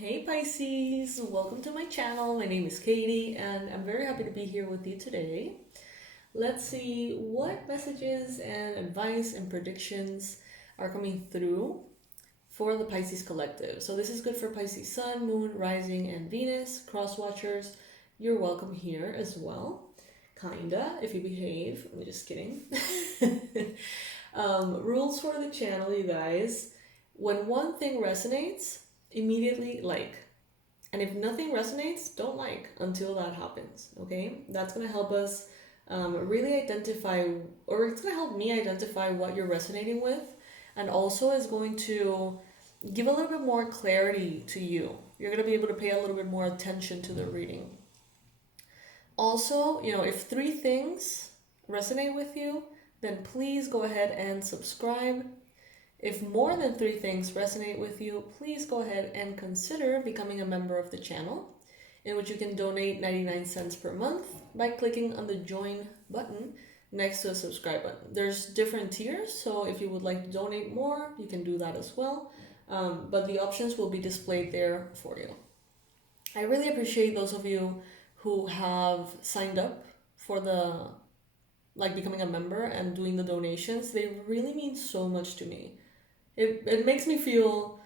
Hey Pisces, welcome to my channel. My name is Katie and I'm very happy to be here with you today. Let's see what messages and advice and predictions are coming through for the Pisces collective. So this is good for Pisces Sun, Moon, Rising, and Venus. Cross watchers, you're welcome here as well. Kinda, if you behave. I'm just kidding. Rules for the channel, you guys. When one thing resonates, immediately like. And if nothing resonates, don't like until that happens, okay? That's going to help us really identify, or it's going to help me identify what you're resonating with, and also is going to give a little bit more clarity to you. You're going to be able to pay a little bit more attention to the reading. Also, if 3 things resonate with you, then please go ahead and subscribe. If more than 3 things resonate with you, please go ahead and consider becoming a member of the channel, in which you can donate 99 cents per month by clicking on the join button next to a subscribe button. There's different tiers, so if you would like to donate more, you can do that as well. But the options will be displayed there for you. I really appreciate those of you who have signed up for the becoming a member and doing the donations. They really mean so much to me. It makes me feel,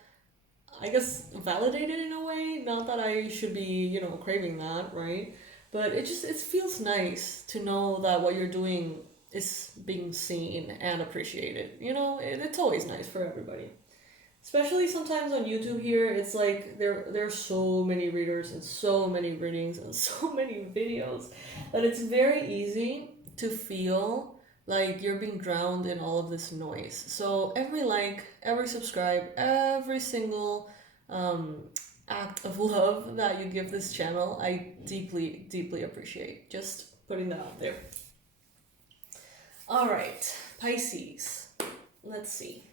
I guess, validated in a way. Not that I should be, craving that, right? But it feels nice to know that what you're doing is being seen and appreciated. It's always nice for everybody. Especially sometimes on YouTube here, it's like there are so many readers and so many readings and so many videos that it's very easy to feel like you're being drowned in all of this noise. So every like, every subscribe, every single act of love that you give this channel, I deeply, deeply appreciate. Just putting that out there. All right, Pisces. Let's see.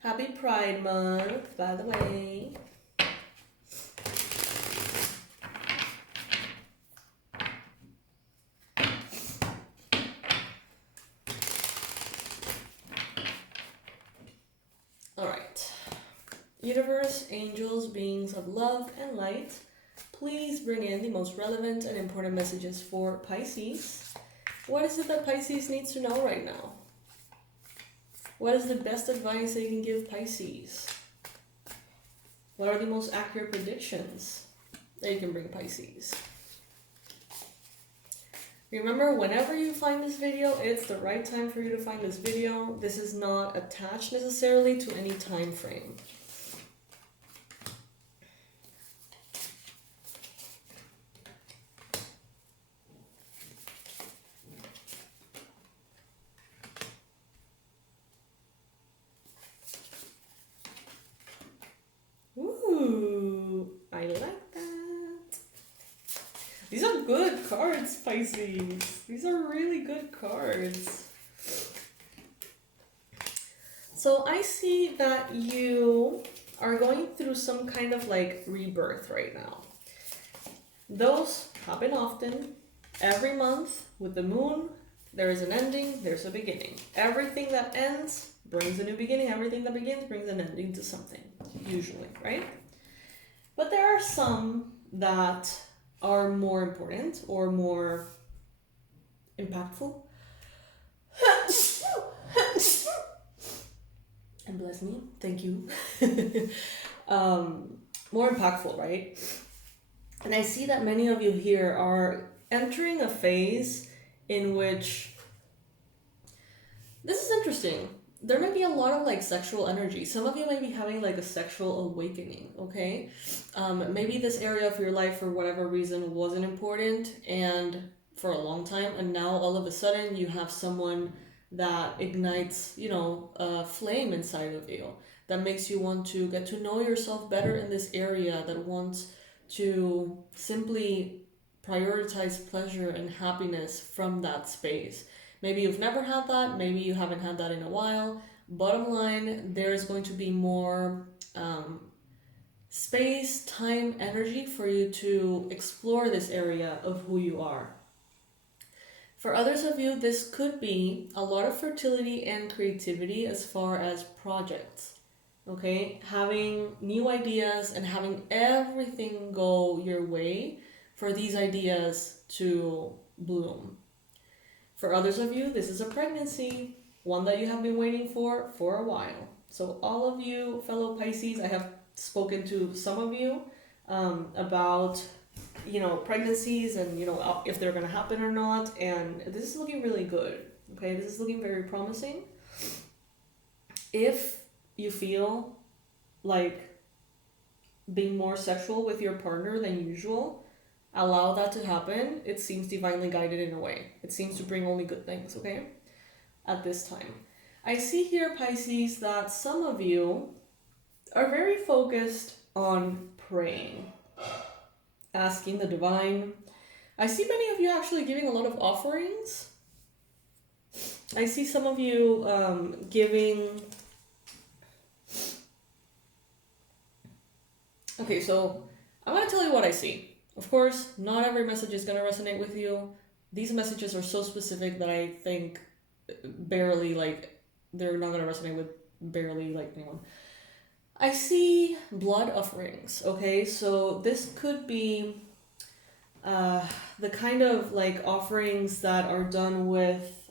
Happy Pride Month, by the way. Universe, angels, beings of love and light, please bring in the most relevant and important messages for Pisces. What is it that Pisces needs to know right now? What is the best advice that you can give Pisces? What are the most accurate predictions that you can bring Pisces? Remember, whenever you find this video, it's the right time for you to find this video. This is not attached necessarily to any time frame. I like that. These are good cards, Pisces. These are really good cards. So I see that you are going through some kind of rebirth right now. Those happen often. Every month with the moon, there is an ending, there's a beginning. Everything that ends brings a new beginning. Everything that begins brings an ending to something, usually, right? But there are some that are more important or more impactful. And bless me, thank you. More impactful, right? And I see that many of you here are entering a phase in which, this is interesting. There may be a lot of sexual energy. Some of you may be having a sexual awakening, okay? Maybe this area of your life for whatever reason wasn't important and for a long time, and now all of a sudden you have someone that ignites, a flame inside of you that makes you want to get to know yourself better in this area, that wants to simply prioritize pleasure and happiness from that space. Maybe you've never had that, maybe you haven't had that in a while. Bottom line, there's going to be more space, time, energy for you to explore this area of who you are. For others of you, this could be a lot of fertility and creativity as far as projects. okay? Having new ideas and having everything go your way for these ideas to bloom. For others of you, this is a pregnancy, one that you have been waiting for a while. So all of you fellow Pisces, I have spoken to some of you about, pregnancies and, if they're going to happen or not. And this is looking really good, okay? This is looking very promising. If you feel like being more sexual with your partner than usual, allow that to happen. It seems divinely guided in a way. It seems to bring only good things, okay? At this time. I see here, Pisces, that some of you are very focused on praying, asking the divine. I see many of you actually giving a lot of offerings. I see some of you giving... Okay, so I'm going to tell you what I see. Of course, not every message is going to resonate with you. These messages are so specific that I think barely, they're not going to resonate with barely, anyone. I see blood offerings, okay? So this could be the kind of, offerings that are done with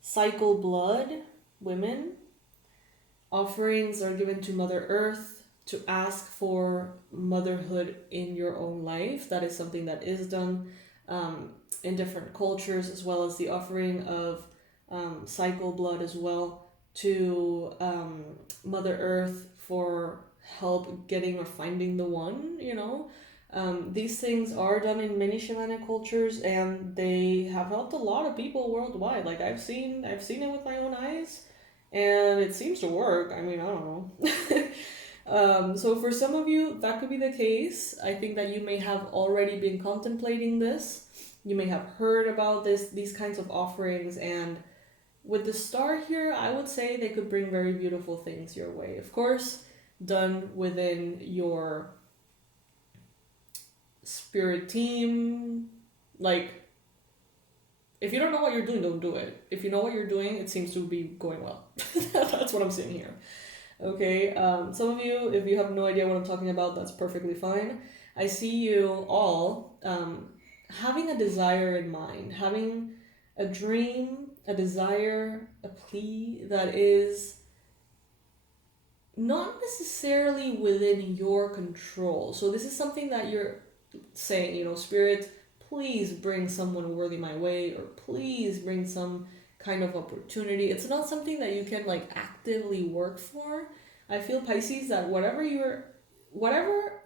cycle blood women. Offerings are given to Mother Earth to ask for motherhood in your own life. That is something that is done in different cultures, as well as the offering of cycle blood as well to Mother Earth for help getting or finding the one, These things are done in many shamanic cultures, and they have helped a lot of people worldwide. I've seen it with my own eyes, and it seems to work. I mean, I don't know. So for some of you, that could be the case. I think that you may have already been contemplating this. You may have heard about these kinds of offerings, and with the star here, I would say they could bring very beautiful things your way. Of course, done within your spirit team. If you don't know what you're doing, don't do it. If you know what you're doing, it seems to be going well. That's what I'm seeing here. Okay, some of you, if you have no idea what I'm talking about, that's perfectly fine. I see you all having a desire in mind, having a dream, a desire, a plea that is not necessarily within your control. So this is something that you're saying, Spirit, please bring someone worthy my way, or please bring some kind of opportunity. It's not something that you can actively work for. I feel, Pisces, that whatever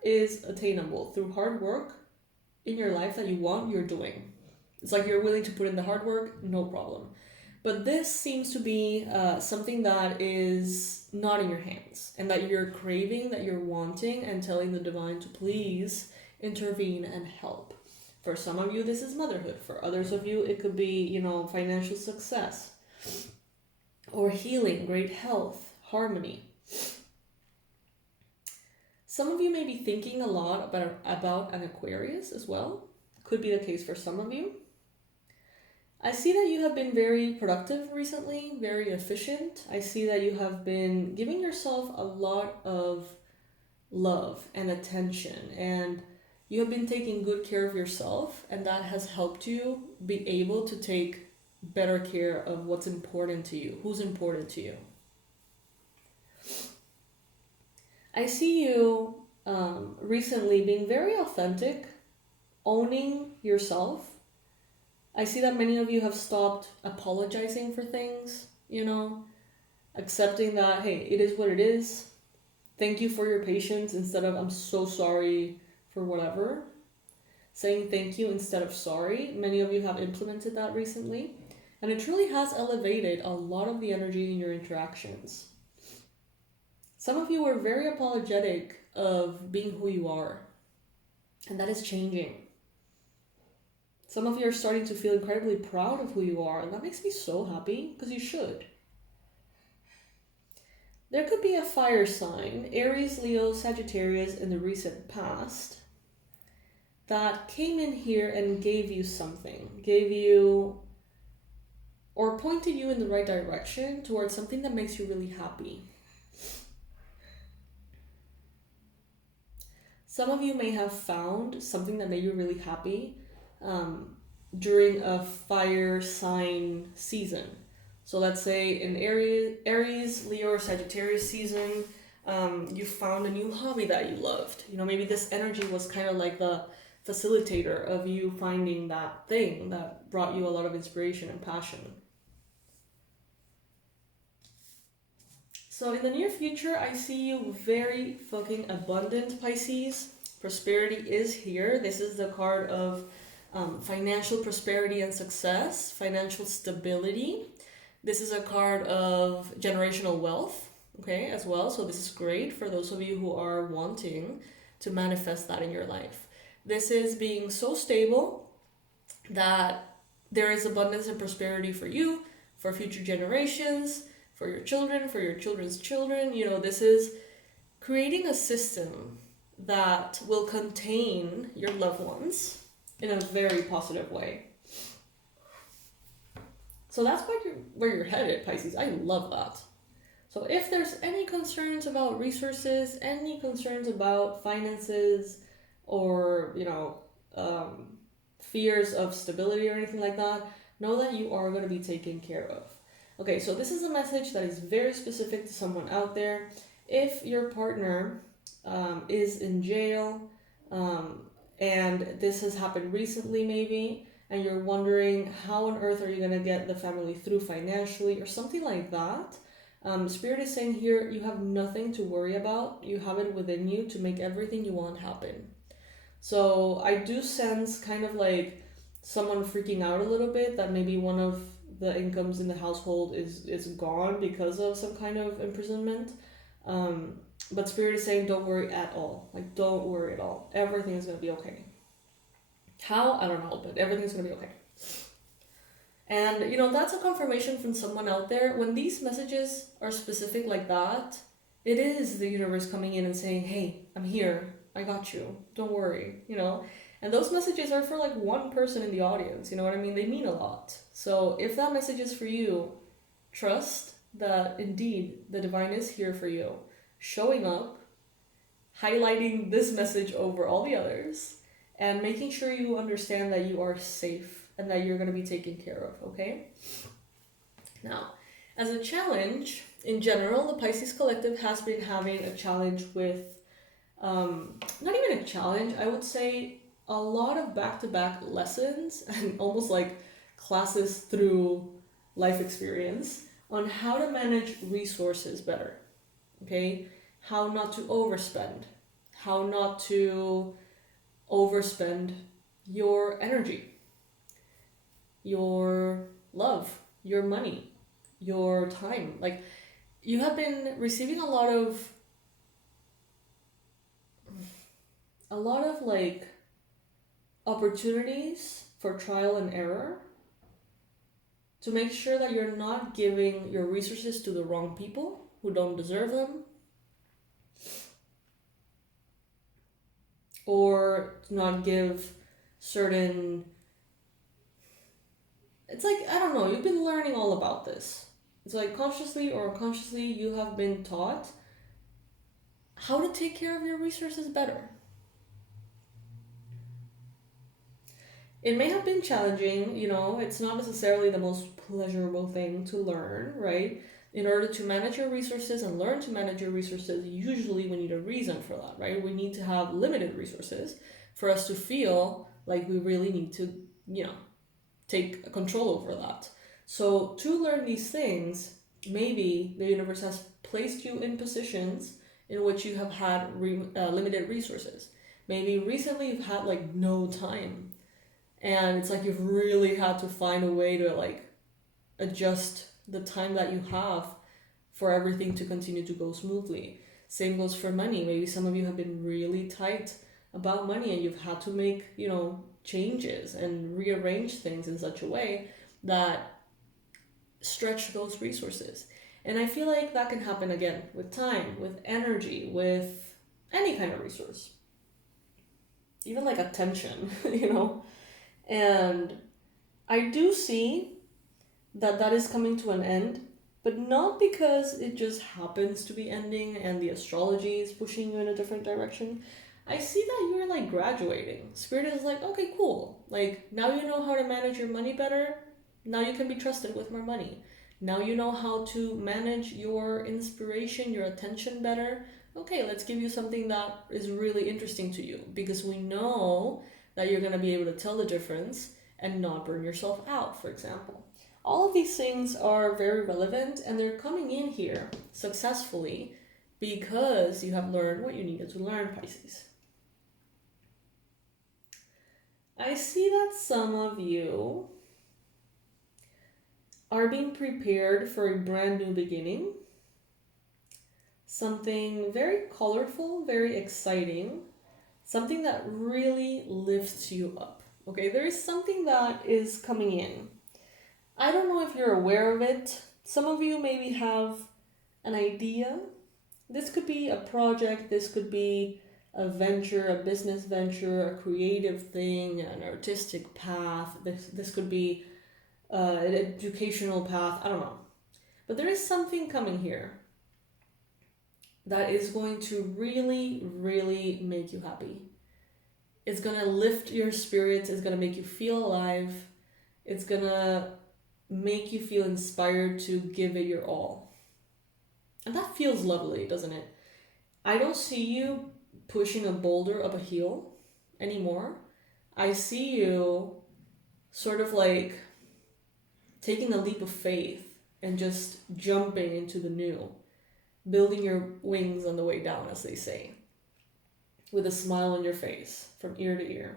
is attainable through hard work in your life that you want, you're doing. It's you're willing to put in the hard work, no problem. But this seems to be something that is not in your hands, and that you're craving, that you're wanting, and telling the divine to please intervene and help. For some of you, this is motherhood. For others of you, it could be, financial success or healing, great health, harmony. Some of you may be thinking a lot about an Aquarius as well. Could be the case for some of you. I see that you have been very productive recently, very efficient. I see that you have been giving yourself a lot of love and attention, and you have been taking good care of yourself, and that has helped you be able to take better care of what's important to you, who's important to you. I see you recently being very authentic, owning yourself. I see that many of you have stopped apologizing for things, accepting that, hey, it is what it is. Thank you for your patience instead of I'm so sorry for whatever. Saying thank you instead of sorry. Many of you have implemented that recently, and it truly has elevated a lot of the energy in your interactions. Some of you are very apologetic of being who you are, and that is changing. Some of you are starting to feel incredibly proud of who you are, and that makes me so happy, because you should. There could be a fire sign, Aries, Leo, Sagittarius, in the recent past, that came in here and gave you something, or pointed you in the right direction towards something that makes you really happy. Some of you may have found something that made you really happy during a fire sign season. So let's say in Aries, Leo, or Sagittarius season, you found a new hobby that you loved. You know, maybe this energy was kind of like the facilitator of you finding that thing that brought you a lot of inspiration and passion. So in the near future, I see you very fucking abundant, Pisces. Prosperity is here. This is the card of financial prosperity and success, financial stability. This is a card of generational wealth, okay, as well. So this is great for those of you who are wanting to manifest that in your life. This is being so stable that there is abundance and prosperity for you, for future generations, for your children, for your children's children. You know, this is creating a system that will contain your loved ones in a very positive way. So that's where you're headed, Pisces. I love that. So if there's any concerns about resources, any concerns about finances, or, you know, fears of stability or anything like that, know that you are going to be taken care of. Okay, so this is a message that is very specific to someone out there. If your partner is in jail, and this has happened recently maybe, and you're wondering how on earth are you going to get the family through financially or something like that, Spirit is saying here, you have nothing to worry about. You have it within you to make everything you want happen. So I do sense kind of like someone freaking out a little bit that maybe one of the incomes in the household is gone because of some kind of imprisonment. But Spirit is saying don't worry at all. Like, don't worry at all. Everything is going to be okay. How? I don't know, but everything's going to be okay. And, you know, that's a confirmation from someone out there. When these messages are specific like that, it is the universe coming in and saying, hey, I'm here. I got you. Don't worry, you know. And those messages are for like one person in the audience, you know what I mean? They mean a lot. So if that message is for you, trust that indeed the divine is here for you, showing up, highlighting this message over all the others, and making sure you understand that you are safe and that you're going to be taken care of, okay? Now, as a challenge, in general, the Pisces Collective has been having a challenge with, not even a challenge, I would say a lot of back-to-back lessons and almost like classes through life experience on how to manage resources better, okay? How not to overspend, how not to overspend your energy, your love, your money, your time. Like, you have been receiving a lot of like opportunities for trial and error to make sure that you're not giving your resources to the wrong people who don't deserve them, or to not give certain, it's like, I don't know, you've been learning all about this. It's like consciously or unconsciously you have been taught how to take care of your resources better. It may have been challenging, you know, it's not necessarily the most pleasurable thing to learn, right? In order to manage your resources and learn to manage your resources, usually we need a reason for that, right? We need to have limited resources for us to feel like we really need to, you know, take control over that. So to learn these things, maybe the universe has placed you in positions in which you have had limited resources. Maybe recently you've had like no time, and it's like you've really had to find a way to like adjust the time that you have for everything to continue to go smoothly. Same goes for money. Maybe some of you have been really tight about money and you've had to make, you know, changes and rearrange things in such a way that stretch those resources. And I feel like that can happen again with time, with energy, with any kind of resource. Even like attention, you know? And I do see that is coming to an end, but not because it just happens to be ending and the astrology is pushing you in a different direction. I see that you're like graduating. Spirit is like, okay, cool. Like now you know how to manage your money better. Now you can be trusted with more money. Now you know how to manage your inspiration, your attention better. Okay, let's give you something that is really interesting to you, because we know that you're going to be able to tell the difference and not burn yourself out, for example. All of these things are very relevant, and they're coming in here successfully because you have learned what you needed to learn, Pisces. I see that some of you are being prepared for a brand new beginning. Something very colorful, very exciting, something that really lifts you up. Okay, there is something that is coming in. I don't know if you're aware of it. Some of you maybe have an idea. This could be a project, this could be a venture, a business venture, a creative thing, an artistic path. This could be an educational path, I don't know. But there is something coming here that is going to really, really make you happy. It's going to lift your spirits. It's going to make you feel alive. It's going to make you feel inspired to give it your all. And that feels lovely, doesn't it? I don't see you pushing a boulder up a hill anymore. I see you sort of like taking a leap of faith and just jumping into the new, building your wings on the way down, as they say, with a smile on your face from ear to ear.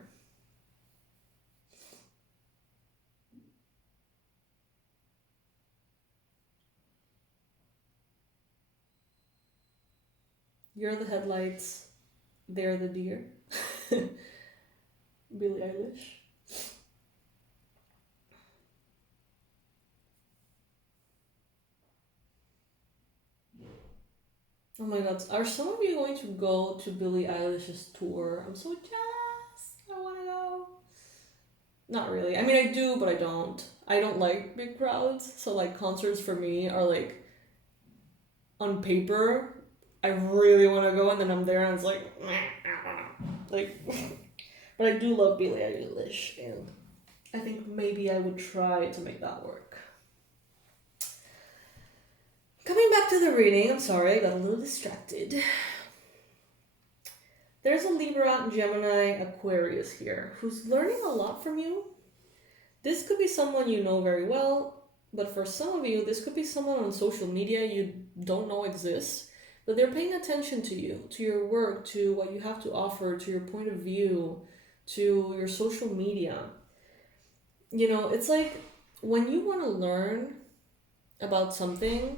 You're the headlights, they're the deer. Billie Eilish. Oh my god, are some of you going to go to Billie Eilish's tour? I'm so jealous. I want to go. Not really. I mean, I do, but I don't. I don't like big crowds. So, like, concerts for me are like, on paper, I really want to go, and then I'm there and it's like, but I do love Billie Eilish, and I think maybe I would try to make that work. Coming back to the reading, I'm sorry, I got a little distracted. There's a Libra, Gemini, Aquarius here who's learning a lot from you. This could be someone you know very well, but for some of you, this could be someone on social media you don't know exists, but they're paying attention to you, to your work, to what you have to offer, to your point of view, to your social media. You know, it's like when you want to learn about something,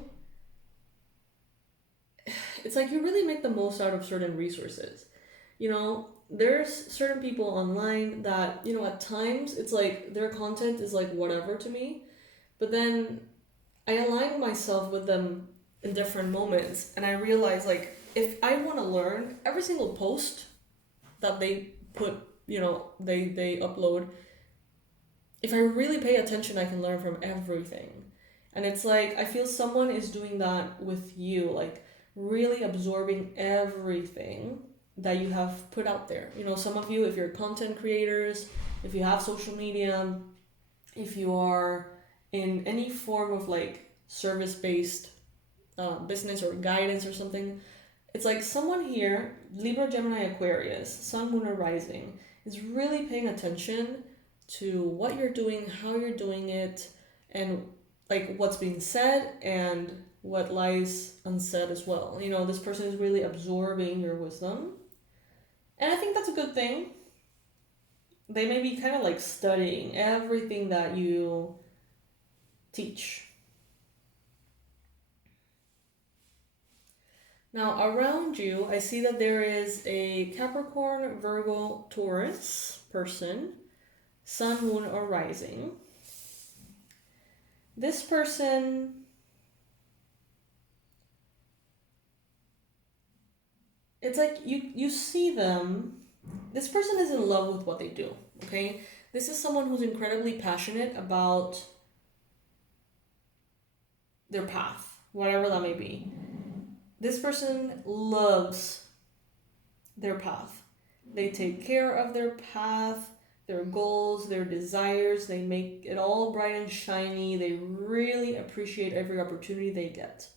it's like you really make the most out of certain resources. You know, there's certain people online that, you know, at times it's like their content is like whatever to me, but then I align myself with them in different moments, and I realize, like, if I want to learn, every single post that they put, you know, they upload, if I really pay attention, I can learn from everything. And it's like, I feel someone is doing that with you, like really absorbing everything that you have put out there. You know, some of you, if you're content creators, if you have social media, if you are in any form of like service-based business or guidance or something, it's like someone here, Libra, Gemini, Aquarius, Sun, Moon, or Rising, is really paying attention to what you're doing, how you're doing it, and like what's being said and what lies unsaid as well. You know, this person is really absorbing your wisdom, and I think that's a good thing. They may be kind of like studying everything that you teach. Now, around you, I see that there is a Capricorn, Virgo, Taurus person, Sun, Moon, or Rising. This person it's like you see them. This person is in love with what they do, okay? This is someone who's incredibly passionate about their path, whatever that may be. This person loves their path. They take care of their path, their goals, their desires. They make it all bright and shiny. They really appreciate every opportunity they get.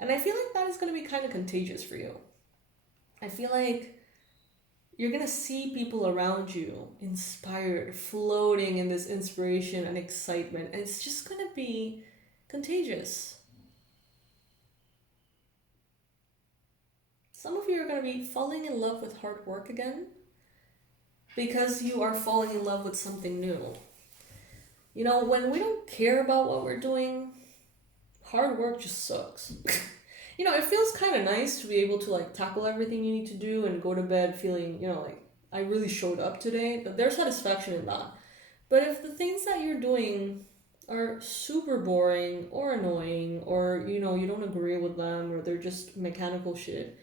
And I feel like that is going to be kind of contagious for you. I feel like you're going to see people around you inspired, floating in this inspiration and excitement. And it's just going to be contagious. Some of you are going to be falling in love with hard work again because you are falling in love with something new. You know, when we don't care about what we're doing, hard work just sucks. You know, it feels kind of nice to be able to like tackle everything you need to do and go to bed feeling, you know, like I really showed up today. But there's satisfaction in that. But if the things that you're doing are super boring or annoying, or, you know, you don't agree with them, or they're just mechanical shit,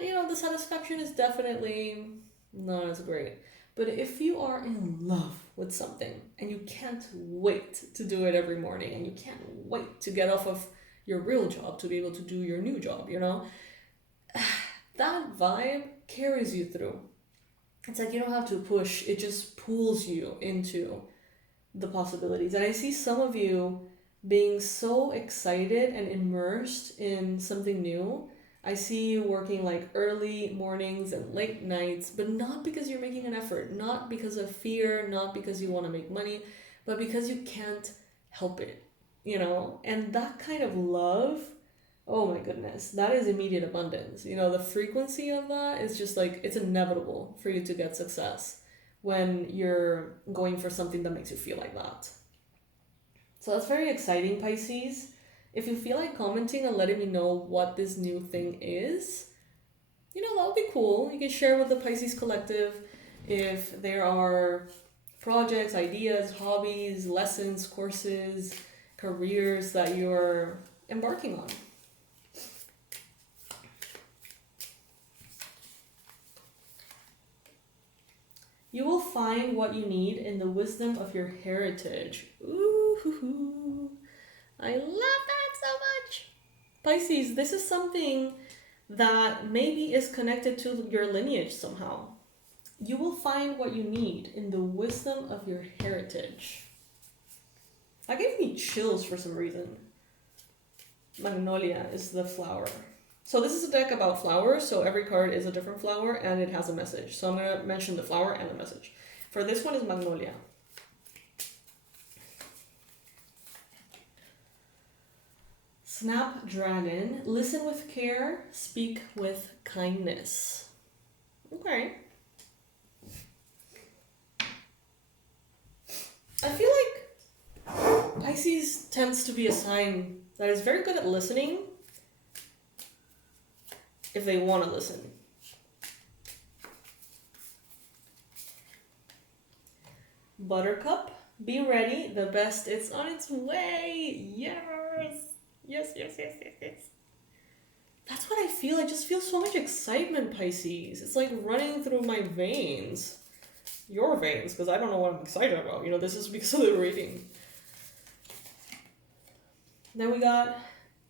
you know, the satisfaction is definitely not as great. But if you are in love with something and you can't wait to do it every morning, and you can't wait to get off of your real job to be able to do your new job, you know, that vibe carries you through. It's like you don't have to push, it just pulls you into the possibilities. And I see some of you being so excited and immersed in something new. I see you working like early mornings and late nights, but not because you're making an effort, not because of fear, not because you want to make money, but because you can't help it, you know? And that kind of love, oh my goodness, that is immediate abundance. You know, the frequency of that is just like, it's inevitable for you to get success when you're going for something that makes you feel like that. So that's very exciting, Pisces. If you feel like commenting and letting me know what this new thing is, you know, that would be cool. You can share with the Pisces Collective if there are projects, ideas, hobbies, lessons, courses, careers that you're embarking on. You will find what you need in the wisdom of your heritage. Ooh, I love that so much. Pisces, this is something that maybe is connected to your lineage somehow. You will find what you need in the wisdom of your heritage. That gave me chills for some reason. Magnolia is the flower. So this is a deck about flowers, so every card is a different flower and it has a message. So I'm going to mention the flower and the message. For this one is Magnolia. Snapdragon, listen with care, speak with kindness. Okay. I feel like Pisces tends to be a sign that is very good at listening if they want to listen. Buttercup, be ready, the best is on its way. Yes. Yes. That's what I feel. I just feel so much excitement, Pisces. It's like running through my veins. Your veins, because I don't know what I'm excited about. You know, this is because of the reading. Then we got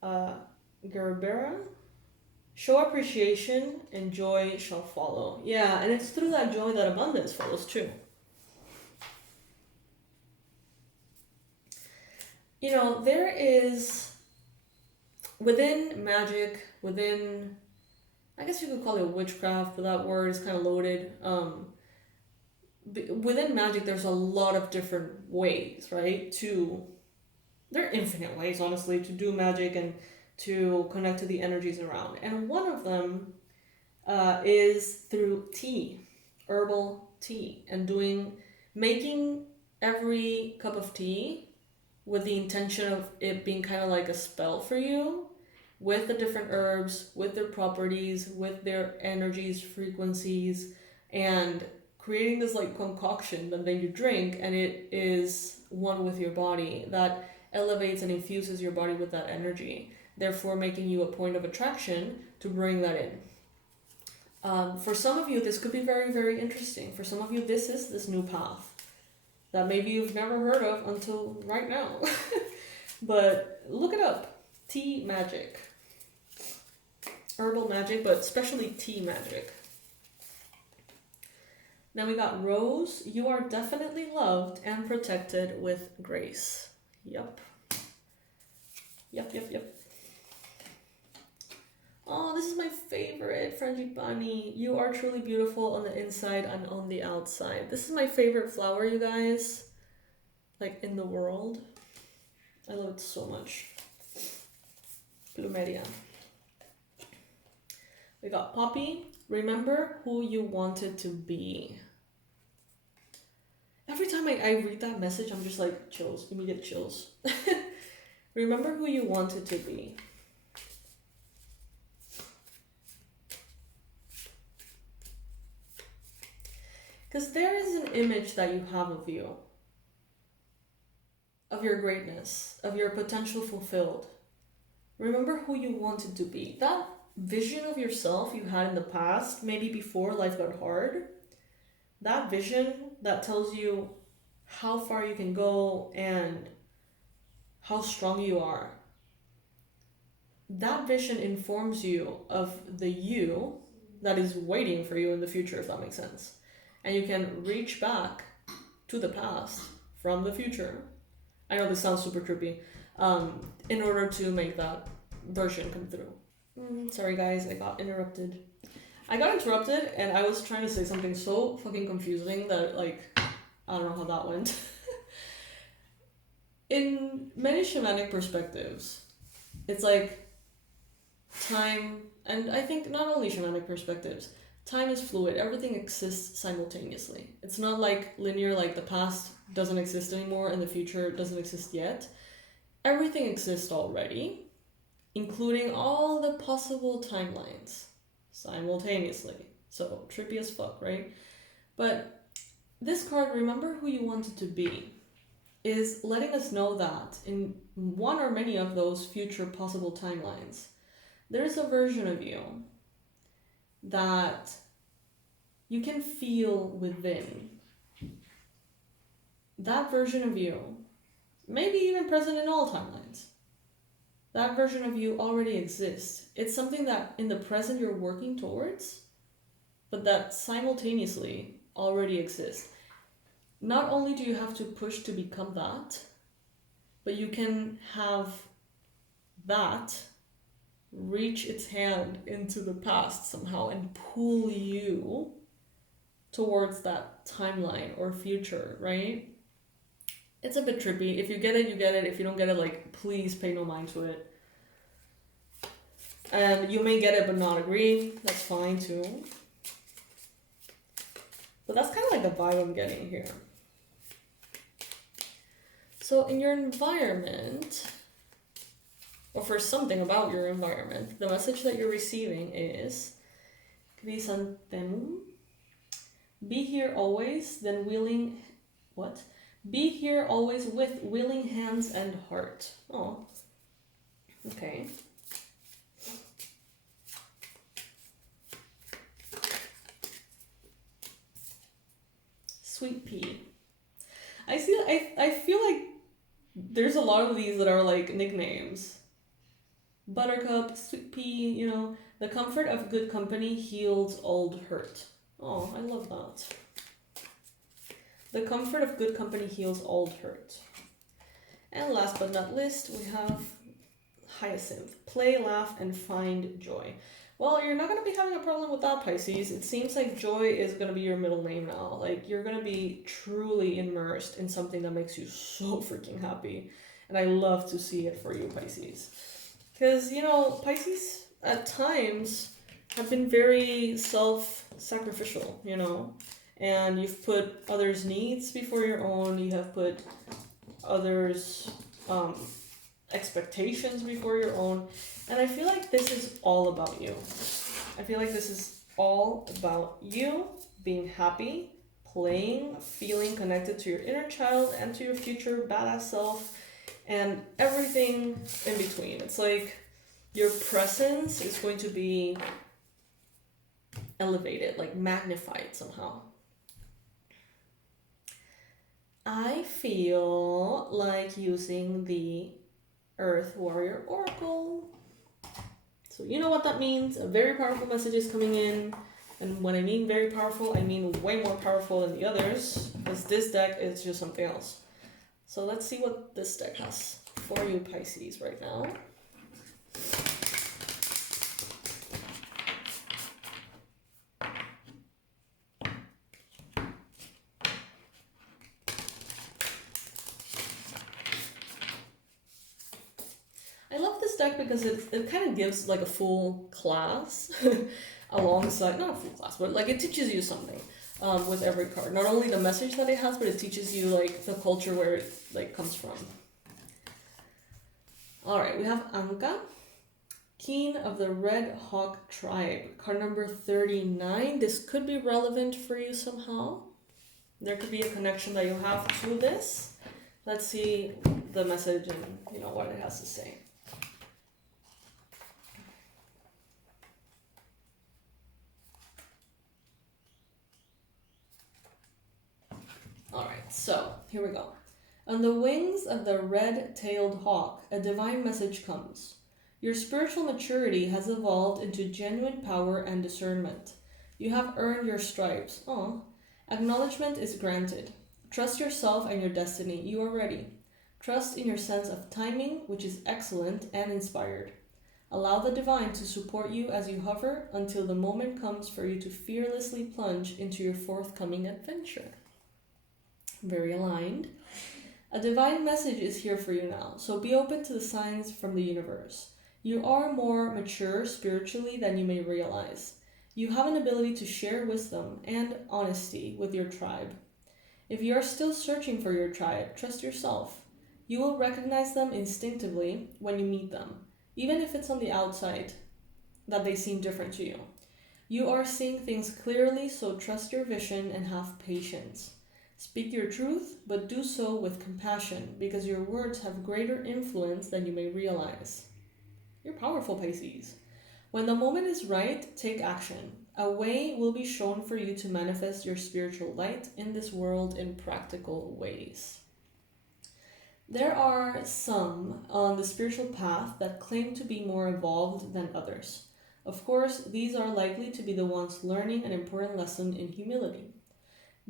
Gerbera. Show appreciation and joy shall follow. Yeah, and it's through that joy that abundance follows too. You know, there is, within magic, within, I guess you could call it witchcraft, but that word is kind of loaded. Within magic, there's a lot of different ways, right? There are infinite ways, honestly, to do magic and to connect to the energies around. And one of them is through tea, herbal tea, and making every cup of tea with the intention of it being kind of like a spell for you, with the different herbs, with their properties, with their energies, frequencies, and creating this like concoction that then you drink, and it is one with your body that elevates and infuses your body with that energy, therefore making you a point of attraction to bring that in. For some of you, this could be very, very interesting. For some of you, this is this new path that maybe you've never heard of until right now. But look it up. Tea magic. Herbal magic, but especially tea magic. Then we got Rose. You are definitely loved and protected with grace. Yep. Yep. Oh, this is my favorite, Frangipani. You are truly beautiful on the inside and on the outside. This is my favorite flower, you guys. Like, in the world. I love it so much. Plumeria. We got Poppy. Remember who you wanted to be. Every time I read that message, I'm just like, chills, immediate chills. Remember who you wanted to be. Because there is an image that you have of you, of your greatness, of your potential fulfilled. Remember who you wanted to be. That vision of yourself you had in the past, maybe before life got hard, that vision that tells you how far you can go and how strong you are, that vision informs you of the you that is waiting for you in the future, if that makes sense. And you can reach back to the past from the future. I know this sounds super trippy, in order to make that version come through. Sorry guys, I got interrupted. And I was trying to say something so fucking confusing that, like, I don't know how that went. In many shamanic perspectives, it's like time, and I think not only shamanic perspectives, time is fluid. Everything exists simultaneously. It's not like linear, like the past doesn't exist anymore and the future doesn't exist yet. Everything exists already, including all the possible timelines simultaneously. So trippy as fuck, right? But this card, remember who you wanted to be, is letting us know that in one or many of those future possible timelines, there's a version of you that you can feel within. That version of you, maybe even present in all timelines, that version of you already exists. It's something that in the present you're working towards, but that simultaneously already exists. Not only do you have to push to become that, but you can have that reach its hand into the past somehow and pull you towards that timeline or future, right? It's a bit trippy. If you get it, you get it. If you don't get it, like, please pay no mind to it. And you may get it but not agree. That's fine too. But that's kind of like the vibe I'm getting here. So in your environment, or for something about your environment, the message that you're receiving is Chrysanthemum. Be here always, then willing... What? Be here always with willing hands and heart. Oh. Okay. Sweet pea. I feel like there's a lot of these that are like nicknames. Buttercup, sweet pea, you know. The comfort of good company heals old hurt. Oh, I love that. The comfort of good company heals old hurt. And last but not least, we have Hyacinth. Play, laugh, and find joy. Well, you're not going to be having a problem with that, Pisces. It seems like joy is going to be your middle name now. Like, you're going to be truly immersed in something that makes you so freaking happy. And I love to see it for you, Pisces. Because, you know, Pisces at times have been very self-sacrificial, you know? And you've put others' needs before your own. You have put others' expectations before your own. And I feel like this is all about you. I feel like this is all about you being happy, playing, feeling connected to your inner child and to your future badass self, and everything in between. It's like your presence is going to be elevated, like magnified somehow. I feel like using the Earth Warrior Oracle. So you know what that means. A very powerful message is coming in. And when I mean very powerful, I mean way more powerful than the others, because this deck is just something else. So let's see what this deck has for you, Pisces, right now. I love this deck because it kind of gives like a full class alongside, not a full class, but like it teaches you something with every card. Not only the message that it has, but it teaches you like the culture where it like comes from. All right, we have Anka, King of the Red Hawk Tribe, card number 39. This could be relevant for you somehow. There could be a connection that you have to this. Let's see the message and what it has to say. All right, so here we go. On the wings of the red-tailed hawk, a divine message comes. Your spiritual maturity has evolved into genuine power and discernment. You have earned your stripes. Acknowledgement is granted. Trust yourself and your destiny. You are ready. Trust in your sense of timing, which is excellent and inspired. Allow the divine to support you as you hover until the moment comes for you to fearlessly plunge into your forthcoming adventure. Very aligned. A divine message is here for you now, so be open to the signs from the universe. You are more mature spiritually than you may realize. You have an ability to share wisdom and honesty with your tribe. If you are still searching for your tribe, trust yourself. You will recognize them instinctively when you meet them, even if it's on the outside that they seem different to you. You are seeing things clearly, so trust your vision and have patience. Speak your truth, but do so with compassion, because your words have greater influence than you may realize. You're powerful, Pisces. When the moment is right, take action. A way will be shown for you to manifest your spiritual light in this world in practical ways. There are some on the spiritual path that claim to be more evolved than others. Of course, these are likely to be the ones learning an important lesson in humility.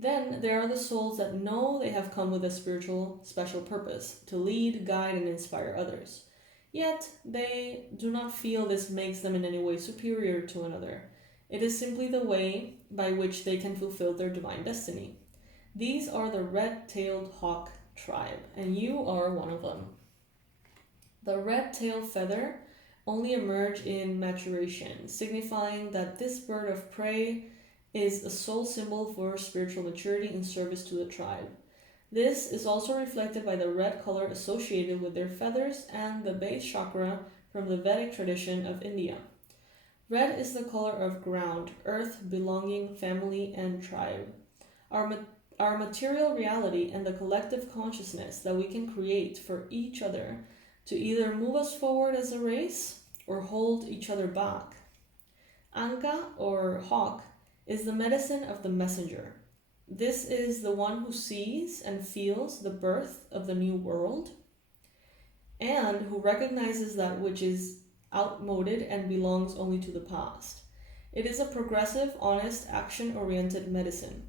Then there are the souls that know they have come with a spiritual special purpose, to lead, guide, and inspire others. Yet, they do not feel this makes them in any way superior to another. It is simply the way by which they can fulfill their divine destiny. These are the red-tailed hawk tribe, and you are one of them. The red-tailed feather only emerge in maturation, signifying that this bird of prey is a soul symbol for spiritual maturity in service to the tribe. This is also reflected by the red color associated with their feathers and the base chakra from the Vedic tradition of India. Red is the color of ground, earth, belonging, family, and tribe. Our material reality and the collective consciousness that we can create for each other to either move us forward as a race or hold each other back. Anka, or hawk, is the medicine of the messenger. This is the one who sees and feels the birth of the new world and who recognizes that which is outmoded and belongs only to the past. It is a progressive, honest, action-oriented medicine.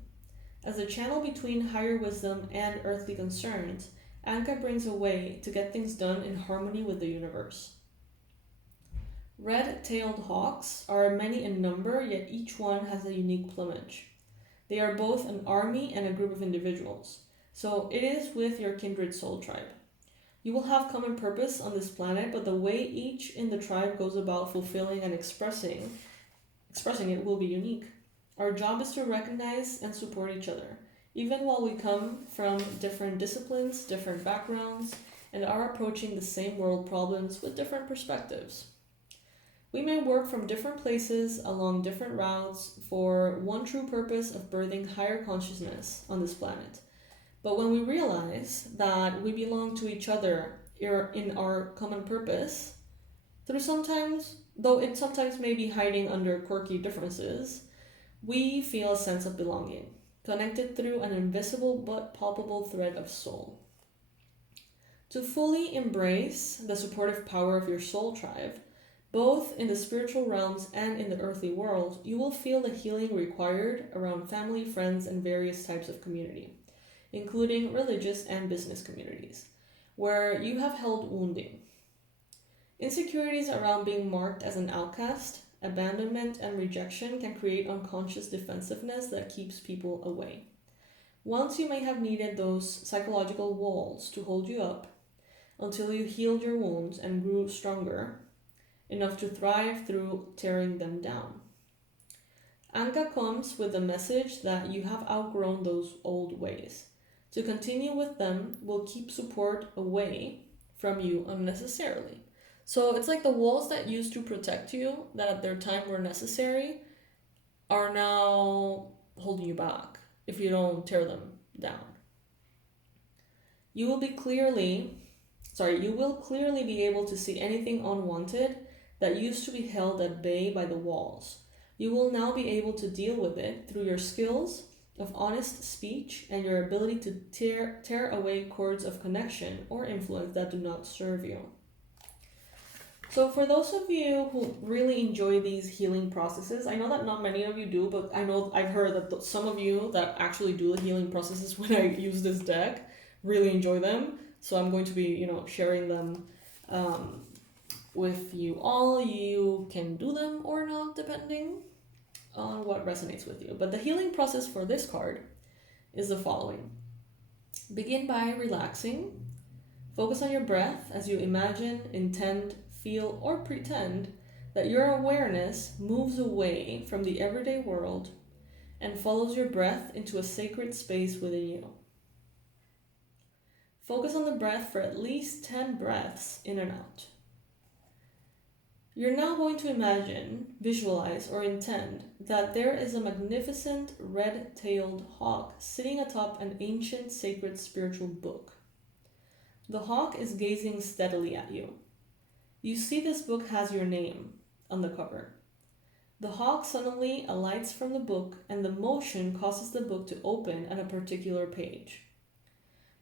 As a channel between higher wisdom and earthly concerns, Anka brings a way to get things done in harmony with the universe. Red-tailed hawks are many in number, yet each one has a unique plumage. They are both an army and a group of individuals, so it is with your kindred soul tribe. You will have common purpose on this planet, but the way each in the tribe goes about fulfilling and expressing it will be unique. Our job is to recognize and support each other, even while we come from different disciplines, different backgrounds, and are approaching the same world problems with different perspectives. We may work from different places along different routes for one true purpose of birthing higher consciousness on this planet. But when we realize that we belong to each other in our common purpose, though it sometimes may be hiding under quirky differences, we feel a sense of belonging, connected through an invisible but palpable thread of soul. To fully embrace the supportive power of your soul tribe, Both in the spiritual realms and in the earthly world, you will feel the healing required around family, friends, and various types of community, including religious and business communities, where you have held wounding. Insecurities around being marked as an outcast, abandonment, and rejection can create unconscious defensiveness that keeps people away. Once you may have needed those psychological walls to hold you up until you healed your wounds and grew stronger enough to thrive through tearing them down. Anka comes with the message that you have outgrown those old ways. To continue with them will keep support away from you unnecessarily. So it's like the walls that used to protect you, that at their time were necessary, are now holding you back if you don't tear them down. You will clearly be able to see anything unwanted that used to be held at bay by the walls. You will now be able to deal with it through your skills of honest speech and your ability to tear away cords of connection or influence that do not serve you. So for those of you who really enjoy these healing processes, I know that not many of you do, but I know I've heard that some of you that actually do the healing processes when I use this deck really enjoy them. So I'm going to be, sharing them with you all. You can do them or not, depending on what resonates with you. But the healing process for this card is the following. Begin by relaxing. Focus on your breath as you imagine, intend, feel, or pretend that your awareness moves away from the everyday world and follows your breath into a sacred space within you. Focus on the breath for at least 10 breaths in and out. You're now going to imagine, visualize, or intend that there is a magnificent red-tailed hawk sitting atop an ancient sacred spiritual book. The hawk is gazing steadily at you. You see this book has your name on the cover. The hawk suddenly alights from the book, and the motion causes the book to open at a particular page.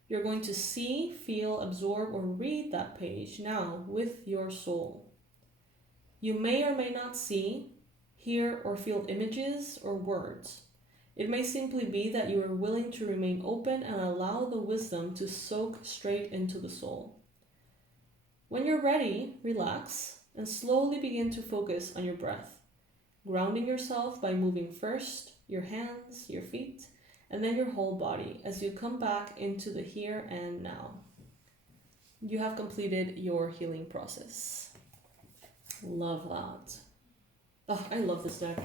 You're going to see, feel, absorb, or read that page now with your soul. You may or may not see, hear, or feel images or words. It may simply be that you are willing to remain open and allow the wisdom to soak straight into the soul. When you're ready, relax and slowly begin to focus on your breath, grounding yourself by moving first your hands, your feet, and then your whole body as you come back into the here and now. You have completed your healing process. Love that. Oh, I love this deck.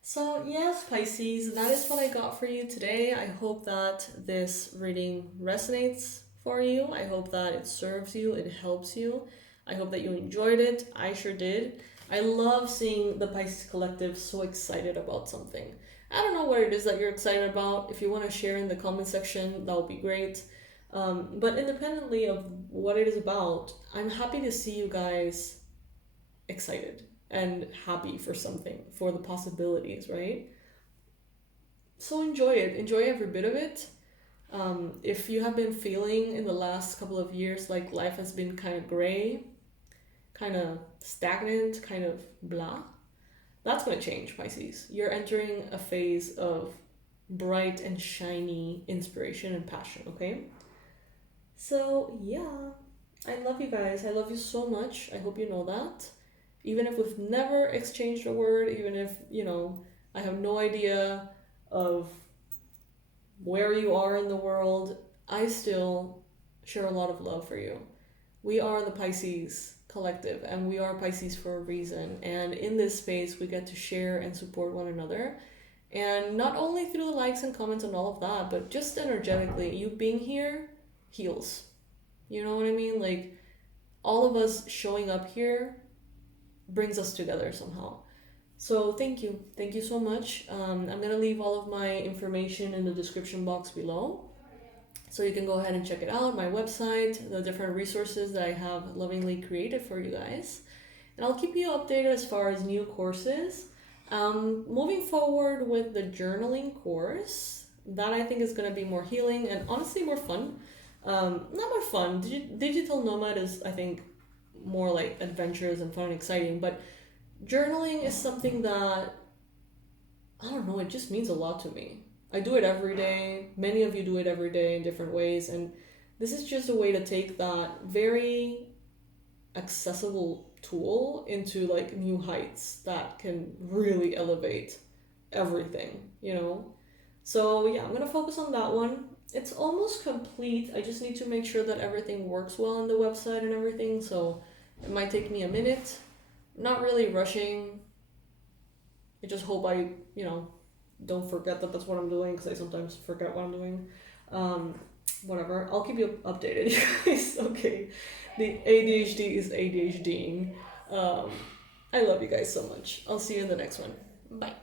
So yes, Pisces, that is what I got for you today. I hope that this reading resonates for you. I hope that it serves you, it helps you. I hope that you enjoyed it. I sure did. I love seeing the Pisces Collective so excited about something. I don't know what it is that you're excited about. If you want to share in the comment section, that would be great. But independently of what it is about, I'm happy to see you guys excited and happy for something, for the possibilities, right? So enjoy it. Enjoy every bit of it. If you have been feeling in the last couple of years like life has been kind of gray, kind of stagnant, kind of blah, that's going to change, Pisces. You're entering a phase of bright and shiny inspiration and passion, okay? So yeah, I love you guys. I love you so much. I hope you know that. Even if we've never exchanged a word, even if, I have no idea of where you are in the world, I still share a lot of love for you. We are the Pisces Collective, and we are Pisces for a reason. And in this space, we get to share and support one another. And not only through the likes and comments and all of that, but just energetically, you being here heals. You know what I mean? Like, all of us showing up here brings us together somehow. So thank you. Thank you so much. I'm going to leave all of my information in the description box below. So you can go ahead and check it out, my website, the different resources that I have lovingly created for you guys. And I'll keep you updated as far as new courses. Moving forward with the journaling course, that I think is going to be more healing and honestly more fun. Not more fun. Digital nomad is, I think, more like adventurous and fun and exciting. But journaling is something that, I don't know, it just means a lot to me. I do it every day. Many of you do it every day in different ways. And this is just a way to take that very accessible tool into like new heights that can really elevate everything, you know? So yeah, I'm going to focus on that one. It's almost complete. I just need to make sure that everything works well on the website and everything. So it might take me a minute. Not really rushing. I just hope I, don't forget that that's what I'm doing, because I sometimes forget what I'm doing. Whatever. I'll keep you updated, you guys. Okay. The ADHD is ADHDing. I love you guys so much. I'll see you in the next one. Bye.